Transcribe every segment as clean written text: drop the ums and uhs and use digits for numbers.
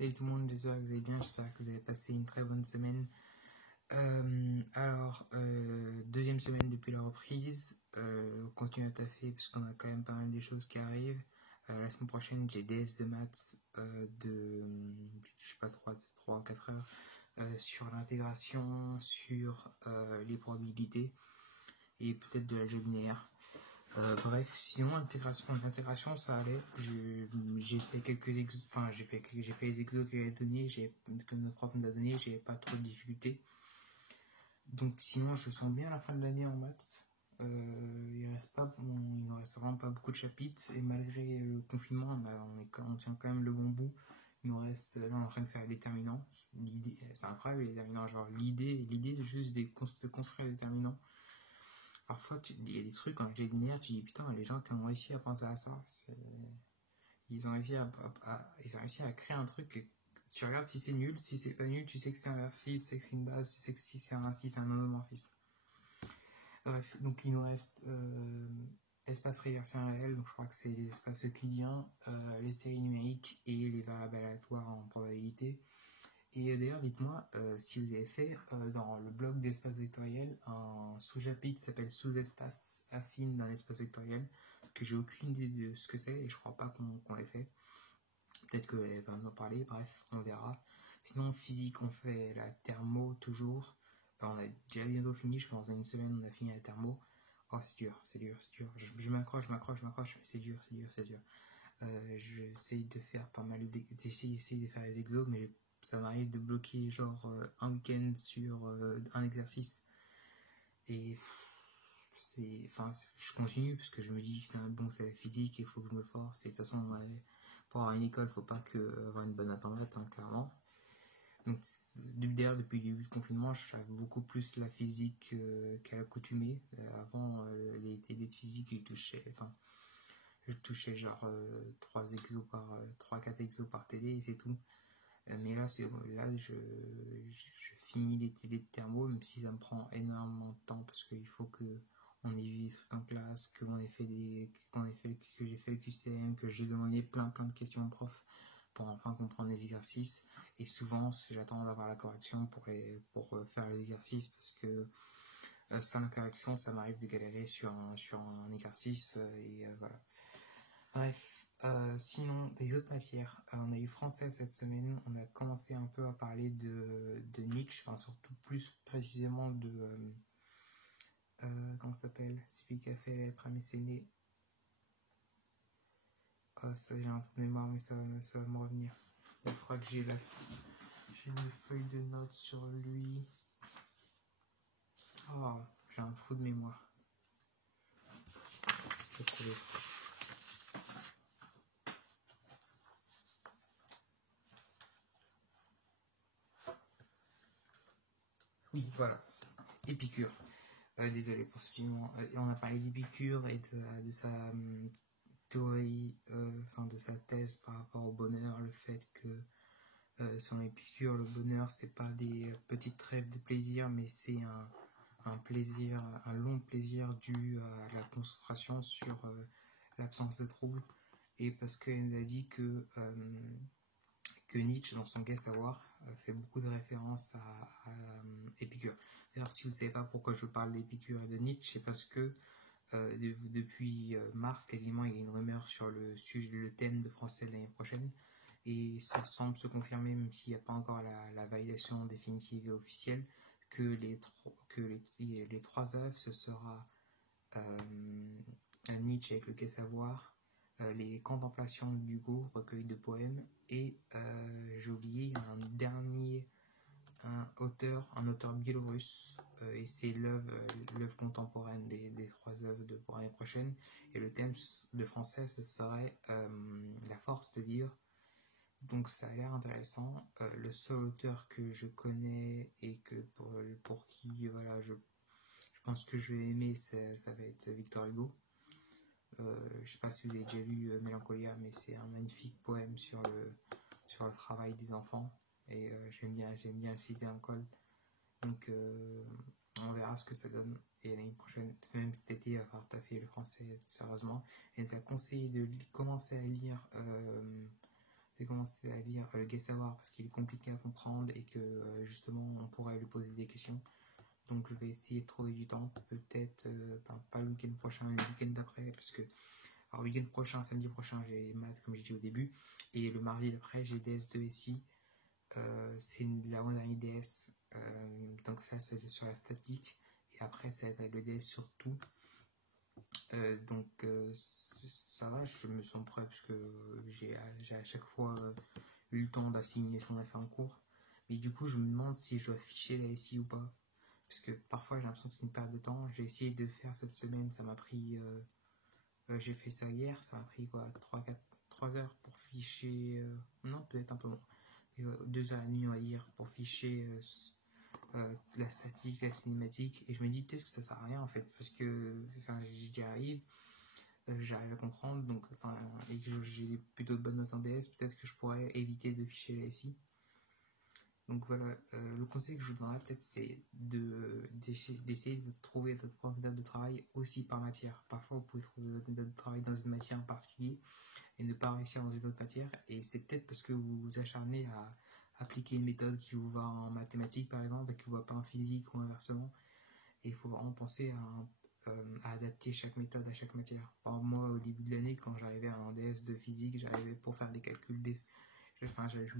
Salut tout le monde, j'espère que vous allez bien, j'espère que vous avez passé une très bonne semaine. Deuxième semaine depuis la reprise, on continue à taffer parce qu'on a quand même pas mal de choses qui arrivent. La semaine prochaine, j'ai DS de maths je sais pas, 3 ou 4 heures sur l'intégration, sur les probabilités et peut-être de l'algèbre linéaire. Bref, sinon l'intégration ça allait. J'ai fait quelques j'ai fait les exos qu'elle a donné, que notre prof nous a donné, j'ai pas trop de difficultés. Donc sinon je sens bien la fin de l'année en maths. Il ne reste vraiment pas beaucoup de chapitres et malgré le confinement, on tient quand même le bon bout. Il nous reste, là on est en train de faire les déterminants. C'est incroyable les déterminants, genre l'idée c'est juste de construire les déterminants. Parfois, il y a des trucs en algèbre linéaire, tu dis putain, les gens qui ont réussi à penser à ça, ils ont réussi à créer un truc que tu regardes si c'est nul, si c'est pas nul, tu sais que c'est inversible, tu sais que c'est une base, tu sais que si c'est un homomorphisme. Bref, donc il nous reste espace prégartien réel, donc je crois que c'est les espaces euclidiens, les séries numériques et les variables aléatoires en probabilité. Et d'ailleurs, dites-moi si vous avez fait dans le bloc d'espace vectoriel un sous-chapitre qui s'appelle sous-espace affine d'un espace vectoriel, que j'ai aucune idée de ce que c'est et je crois pas qu'on l'ait fait. Peut-être qu'elle va nous en parler, bref, on verra. Sinon, en physique, on fait la thermo toujours. On a déjà bientôt fini, je pense dans une semaine, on a fini la thermo. Oh, c'est dur. Je m'accroche, mais c'est dur. J'essaye de faire pas mal d'essayer de faire les exos, mais ça m'arrive de bloquer genre un week-end sur un exercice et je continue parce que je me dis que c'est la physique et il faut que je me force et de toute façon pour avoir une école faut pas que avoir une bonne note en maths, clairement. Donc d'ailleurs depuis le début du confinement je travaille beaucoup plus la physique qu'à l'accoutumée. Avant les TD de physique je touchais genre 3-4 exos par TD et c'est tout. Mais là, je finis les TD de thermo, même si ça me prend énormément de temps parce qu'il faut que on ait vu des trucs en classe, que j'ai fait le QCM, que j'ai demandé plein de questions au prof pour enfin comprendre les exercices. Et souvent, j'attends d'avoir la correction pour faire les exercices parce que sans la correction, ça m'arrive de galérer sur un exercice et voilà. Bref, sinon, des autres matières. On a eu français cette semaine, on a commencé un peu à parler de Nietzsche, enfin surtout plus précisément de... comment ça s'appelle? Celui qui a fait Lettres à Mécénée. Ça j'ai un trou de mémoire, mais ça va me revenir. Je crois que j'ai une feuille de notes sur lui. Oh, j'ai un trou de mémoire. Je vais trouver. Oui, voilà. Épicure. Désolé pour ce film. On a parlé d'Épicure et de sa théorie, de sa thèse par rapport au bonheur, le fait que selon Épicure, le bonheur c'est pas des petites trêves de plaisir, mais c'est un long plaisir dû à la concentration sur l'absence de troubles. Et parce qu'elle nous a dit que Nietzsche, dans son Gai Savoir, fait beaucoup de références à Épicure. D'ailleurs, si vous ne savez pas pourquoi je parle d'Épicure et de Nietzsche, c'est parce que depuis mars, quasiment, il y a une rumeur sur le thème de français de l'année prochaine. Et ça semble se confirmer, même s'il n'y a pas encore la validation définitive et officielle, que les 3 œuvres, ce sera Nietzsche avec le Gai Savoir, les Contemplations d'Hugo, recueil de poèmes, et j'ai oublié un auteur biélorusse, et c'est l'œuvre contemporaine des 3 œuvres pour l'année prochaine, et le thème de français ce serait la force de vivre. Donc ça a l'air intéressant. Le seul auteur que je connais et que pour qui voilà je pense que je vais aimer, ça va être Victor Hugo. Je sais pas si vous avez déjà lu Mélancolia, mais c'est un magnifique poème sur le travail des enfants et j'aime bien le citer en colle. Donc on verra ce que ça donne. Et l'année prochaine, même cet été, il va falloir taffer le français sérieusement. Et ça conseille de commencer à lire vais commencer à lire le Gai Savoir parce qu'il est compliqué à comprendre et que justement on pourrait lui poser des questions. Donc je vais essayer de trouver du temps, peut-être pas le week-end prochain, mais le week-end d'après, parce que alors, le week-end prochain, samedi prochain, j'ai maths comme j'ai dit au début, et le mardi d'après, j'ai DS2 SI. C'est la dernière DS, donc ça c'est sur la statique, et après ça va être le DS sur tout. Donc ça va, je me sens prêt parce que j'ai à chaque fois eu le temps d'assimiler ce qu'on a fait en cours. Mais du coup, je me demande si je dois ficher la SI ou pas. Parce que parfois, j'ai l'impression que c'est une perte de temps. J'ai essayé de faire cette semaine, ça m'a pris. J'ai fait ça hier, ça m'a pris quoi 3 heures pour ficher. Non, peut-être un peu moins. 2h30, on va dire, pour ficher la statique, la cinématique. Et je me dis peut-être que ça sert à rien en fait. Parce que j'y arrive. J'arrive à comprendre, donc et que j'ai plutôt de bonnes notes en DS, peut-être que je pourrais éviter de ficher la SI. Donc voilà, le conseil que je vous donnerais peut-être c'est d'essayer de trouver votre propre méthode de travail aussi par matière. Parfois vous pouvez trouver votre méthode de travail dans une matière en particulier et ne pas réussir dans une autre matière, et c'est peut-être parce que vous vous acharnez à appliquer une méthode qui vous va en mathématiques par exemple et qui ne vous va pas en physique ou inversement, et il faut vraiment penser à adapter chaque méthode à chaque matière. Alors moi, au début de l'année, quand j'arrivais à un DS de physique, j'arrivais pour faire des calculs,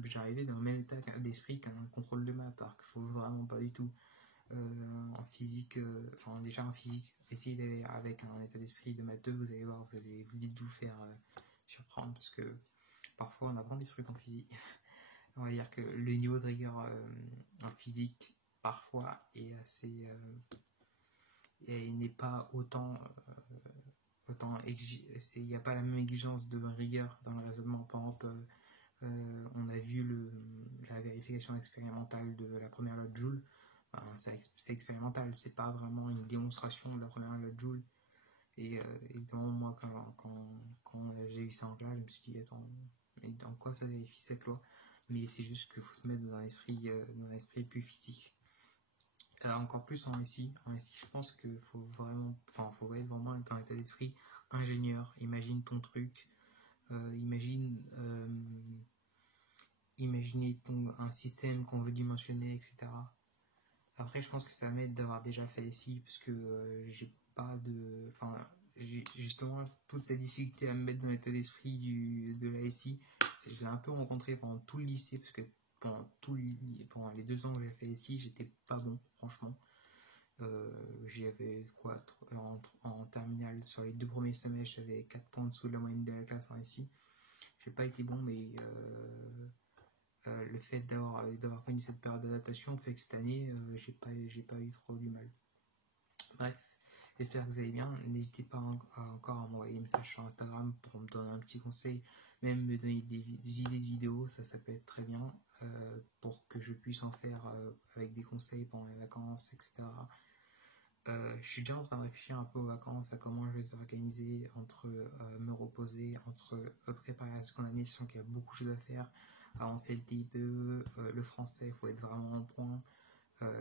j'arrivais dans le même état d'esprit qu'un contrôle de maths, alors qu'il faut vraiment pas du tout. En physique, déjà en physique, essayez d'aller avec un état d'esprit de matheux, vous allez voir, vous allez vite vous faire surprendre, parce que parfois on apprend des trucs en physique. On va dire que le niveau de rigueur en physique, parfois, est assez... et il n'est pas autant il n'y a pas la même exigence de rigueur dans le raisonnement. Par exemple, on a vu la vérification expérimentale de la première loi de Joule. C'est expérimental, c'est pas vraiment une démonstration de la première loi de Joule. Et évidemment, moi, quand j'ai eu ça en classe, je me suis dit, attends, mais dans quoi ça vérifie cette loi? Mais c'est juste qu'il faut se mettre dans un esprit plus physique. Encore plus en SI, je pense qu'il faut vraiment, faut être vraiment dans un état d'esprit ingénieur. Imagine ton truc, imaginez un système qu'on veut dimensionner, etc. Après, je pense que ça m'aide d'avoir déjà fait SI, parce que j'ai pas de, j'ai justement toute cette difficulté à me mettre dans l'état d'esprit de la SI. Je l'ai un peu rencontré pendant tout le lycée, parce que pendant les 2 ans que j'ai fait SI, j'étais pas bon, franchement. J'avais quoi en terminale, sur les 2 premiers semestres, j'avais 4 points en dessous de la moyenne de la classe en SI. J'ai pas été bon, mais le fait d'avoir connu cette période d'adaptation fait que cette année, j'ai pas eu trop du mal. Bref, j'espère que vous allez bien. N'hésitez pas encore à m'envoyer des messages sur Instagram pour me donner un petit conseil, même me donner des idées de vidéos, ça peut être très bien, pour que je puisse en faire avec des conseils pendant les vacances, etc. Je suis déjà en train de réfléchir un peu aux vacances, à comment je vais s'organiser, entre me reposer, entre préparer la seconde année, sachant qu'il y a beaucoup de choses à faire, avancer le TIPE, le français, il faut être vraiment en point,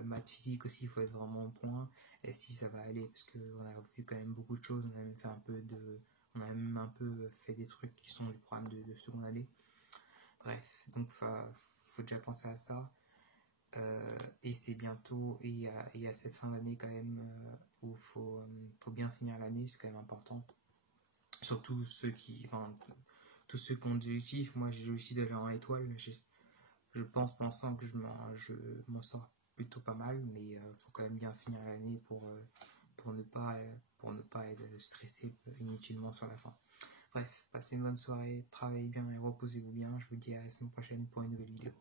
maths physique aussi, il faut être vraiment en point, et si ça va aller, parce qu'on a vu quand même beaucoup de choses, on a même fait on a même un peu fait des trucs qui sont du programme de seconde année. Bref, donc faut déjà penser à ça. Et c'est bientôt, et il y a cette fin d'année quand même où faut bien finir l'année, c'est quand même important. Surtout tous ceux qui ont des objectifs. Moi j'ai réussi d'aller en étoile, je pense pensant que je m'en sors plutôt pas mal, mais faut quand même bien finir l'année pour ne pas être stressé inutilement sur la fin. Bref, passez une bonne soirée, travaillez bien et reposez-vous bien. Je vous dis à la semaine prochaine pour une nouvelle vidéo.